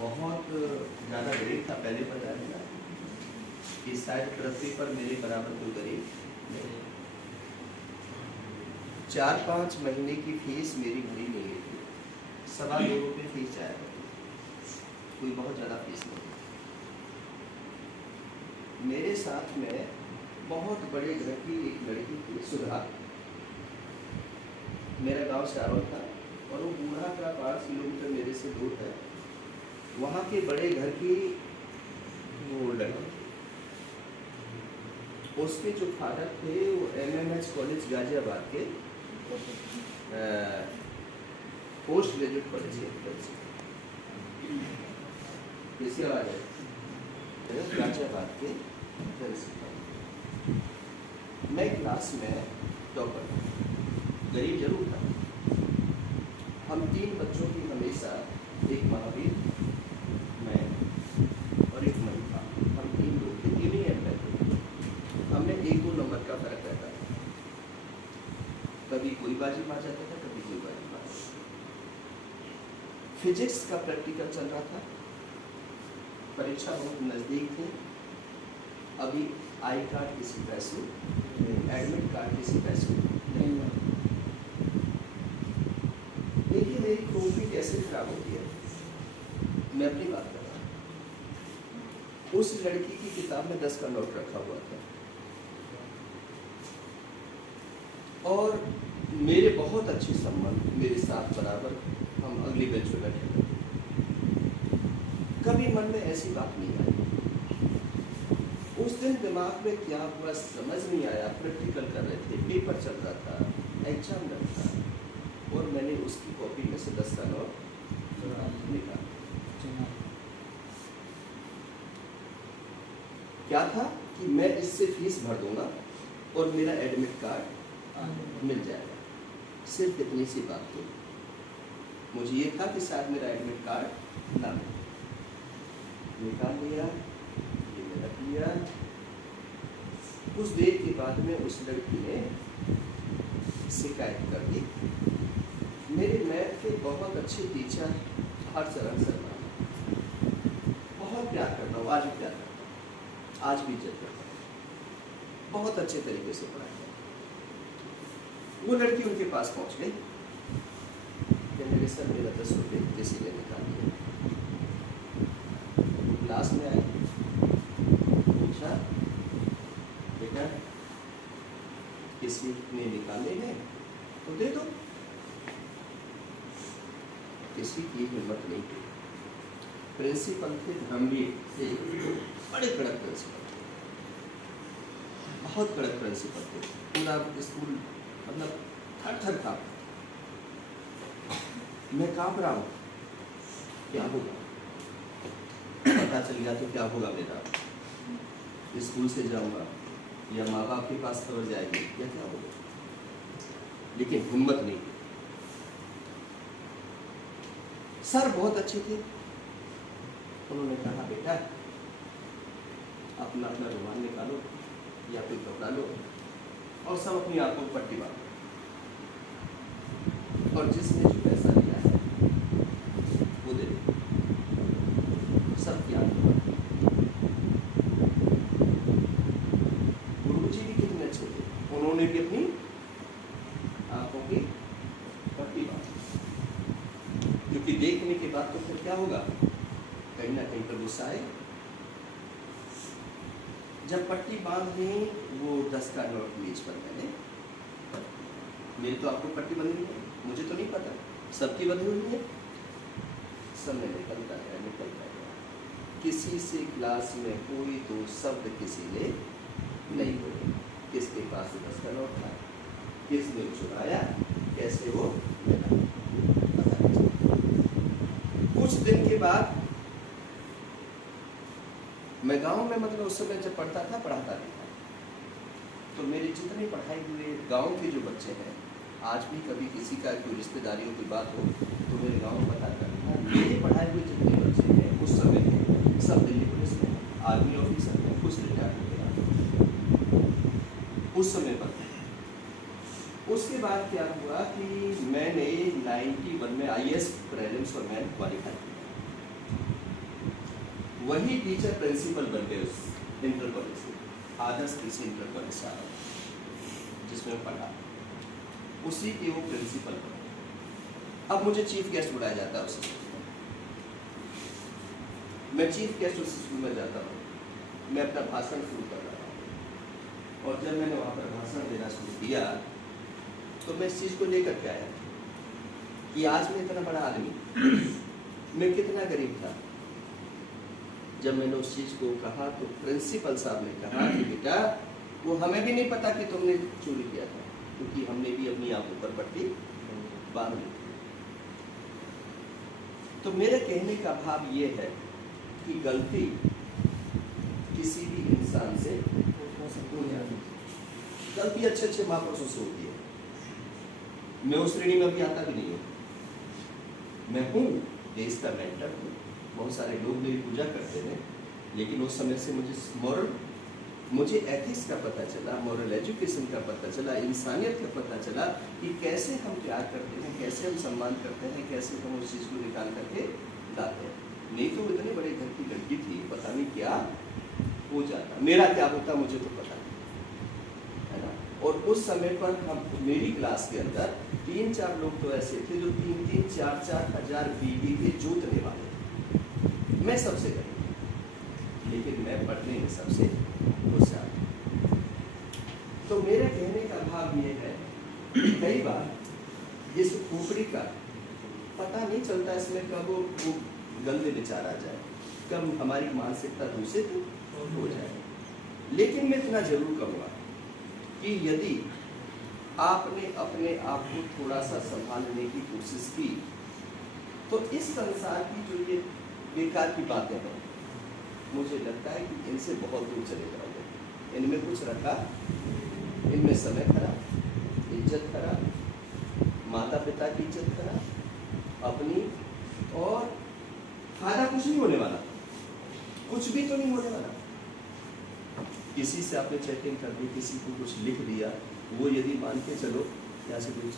बहुत ज़्यादा गरीब था पहले बताया था कि शायद पृथ्वी पर मेरे बराबर कोई गरीब नहीं। 4-5 महीने की फीस मेरी भरी नहीं थी, ₹2.25 फीस जाया करती, कोई बहुत ज़्यादा फीस नहीं। मेरे साथ में बहुत बड़े घर की एक लड़की थी, सुधा। मेरा गांव शारोल था और वो बूढ़ा का 5 किलोमीटर मेरे से दूर है। वहाँ के बड़े घर की वो लड़की, उसके जो फादर थे वो MMH कॉलेज गाजियाबाद के पोस्ट ग्रेजुएट कॉलेज के किसी आवाज है गाजियाबाद के प्रिंसिपल। मैं क्लास में टॉपर, गरीब जरूर था। हम 3 बच्चों की हमेशा, एक महावीर, मैं और एक महिला, हम 3 लोग थे, 3 ही एम्प्लॉय थे। हमें 1-2 नंबर का फर्क रहता था। कभी कोई बाजी मार जाता था, कभी कोई बाजी मार जाता था। फिजिक्स का प्रैक्टिकल चल रहा था, परीक्षा बहुत नज़दीक थी। अभी आई कार्ड किसी पैसे, एडमिट कार्ड किसी पैसे नहीं हुआ। देखिए मेरी खोपड़ी कैसे खराब होती है, मैं अपनी बात कर रहा हूँ। उस लड़की की किताब में 10 का नोट रखा हुआ था और मेरे बहुत अच्छे संबंध, मेरे साथ बराबर हम अगली बेंच पे बैठे। कभी मन में ऐसी बात नहीं आई। उस दिन दिमाग में क्या हुआ समझ नहीं आया। प्रैक्टिकल कर रहे थे, पेपर चल रहा था, एग्जाम डर था और मैंने उसकी कॉपी में से 10 का नोट निकाला। क्या था कि मैं इससे फीस भर दूंगा और मेरा एडमिट कार्ड मिल जाएगा। सिर्फ इतनी सी बात थी। मुझे ये था कि शायद मेरा एडमिट कार्ड ना मिले। निकाल लिया, ये मैं रख लिया। कुछ देर के बाद में उस लड़की ने शिकायत कर दी। मेरे मैथ के बहुत अच्छे टीचर हरचरण शर्मा, बहुत प्यार करता हूँ, आज भी प्यार करता हूँ, आज भी इज्जत करता हूँ, बहुत अच्छे तरीके से पढ़ाया। वो लड़की उनके पास पहुँच गई, कहने सर मेरा 10 रुपये किसी ने निकाल दिया। क्लास में आए, पूछा बेटा किसी ने निकाले हैं तो दे दो। किसी की हिम्मत नहीं थी। प्रिंसिपल थे गंभीर से, बड़े कड़क प्रिंसिपल थे, बहुत कड़क प्रिंसिपल थे। पूरा स्कूल मतलब थर-थर कांप। मैं कांप रहा हूँ, क्या होगा, पता चल गया तो क्या होगा बेटा, स्कूल से जाऊंगा या माँ बाप के पास खबर जाएगी या क्या होगा। लेकिन हिम्मत नहीं थी। सर बहुत अच्छे थे, उन्होंने कहा बेटा अपना अपना रुमाल निकालो या फिर कपड़ा लो और सब अपनी आंखों पर पट्टी बांधो और जिसने जो पैसा लिया है वो दे दो। सबकी आंखों, गुरुजी भी कितने अच्छे थे, उन्होंने भी अपनी आंखों की पट्टी बांधी, क्योंकि देखने के बाद तो फिर क्या होगा, कहीं ना कहीं पर गुस्सा आएगा। जब पट्टी बांध दी, वो 10 का नोट नीच पर मैंने, मेरी तो आपको पट्टी बंधी है, मुझे तो नहीं पता, सबकी बंधी हुई है। समय निकलता गया। किसी से क्लास में कोई तो शब्द किसी ने नहीं बोले। किसके पास 10 का नोट था, किसने चुराया, कैसे वो मिला, पता नहीं। कुछ दिन के बाद मैं गांव में, मतलब उस समय जब पढ़ता था, पढ़ाता नहीं था, तो मेरे जितने पढ़ाई हुए गांव के जो बच्चे हैं, आज भी कभी किसी का कोई रिश्तेदारियों की बात हो तो मेरे गांव में पता करना, मेरे पढ़ाए हुए जितने बच्चे हैं उस समय के सब दिल्ली पुलिस में, आर्मी ऑफिसर में, कुछ रिटायर हो गया उस समय पर। उसके बाद क्या हुआ कि मैंने 91 में IAS प्रीलिम्स और मेन क्वालिफाई किया। वही टीचर प्रिंसिपल बन गए उस इंटर कॉलेज से, आदर्श कृषि इंटर कॉलेज से जिसमें पढ़ा, उसी के वो प्रिंसिपल बने। अब मुझे चीफ गेस्ट बुलाया जाता है उस स्कूल में, मैं चीफ गेस्ट उस स्कूल में जाता हूँ, मैं अपना भाषण शुरू कर रहा हूँ, और जब मैंने वहाँ पर भाषण देना शुरू किया तो मैं इस चीज़ को लेकर के आया कि आज मैं इतना बड़ा आदमी, मैं कितना गरीब था। जब मैंने उस चीज़ को कहा तो प्रिंसिपल साहब ने कहा कि बेटा वो हमें भी नहीं पता कि तुमने चोरी किया था, क्योंकि हमने भी अपनी आंखों पर पट्टी बांध ली। तो मेरे कहने का भाव ये है कि गलती किसी भी इंसान से, गलती अच्छे अच्छे महापुरुषों से होती है। मैं उस श्रेणी में अभी आता भी नहीं हूँ, मैं हूँ देश का मेंटर हूँ, बहुत सारे लोग मेरी पूजा करते हैं, लेकिन उस समय से मुझे एथिक्स का पता चला, मॉरल एजुकेशन का पता चला, इंसानियत का पता चला कि कैसे हम प्यार करते हैं, कैसे हम सम्मान करते हैं, कैसे हम उस चीज़ को निकाल करके लाते हैं। नहीं तो इतने बड़े घर की लड़की थी, पता नहीं क्या हो जाता, मेरा क्या होता मुझे तो पता नहीं, है ना। और उस समय पर हम, मेरी क्लास के अंदर 3-4 लोग तो ऐसे थे जो 3-3, 4-4 हज़ार बीवी के जोतने वाले। मैं सबसे गरीब, लेकिन मैं पढ़ने में सबसे होशियार। तो मेरे कहने का भाव ये है, कई बार इस खोपड़ी का पता नहीं चलता इसमें कब वो गंदे विचार आ जाए, कब हमारी मानसिकता दूषित हो जाए। लेकिन मैं इतना जरूर कहूँगा कि यदि आपने अपने आप को थोड़ा सा संभालने की कोशिश की तो इस संसार की जो ये बेकार की बातें हैं, मुझे लगता है कि इनसे बहुत दूर चले जाओगे। इनमें कुछ रखा, इनमें समय खराब, इज्जत खराब, माता पिता की इज्जत खराब, अपनी, और फायदा कुछ नहीं होने वाला, कुछ भी तो नहीं होने वाला। किसी से आपने चैटिंग कर दी, किसी को कुछ लिख दिया, वो यदि मान के चलो यहाँ से कुछ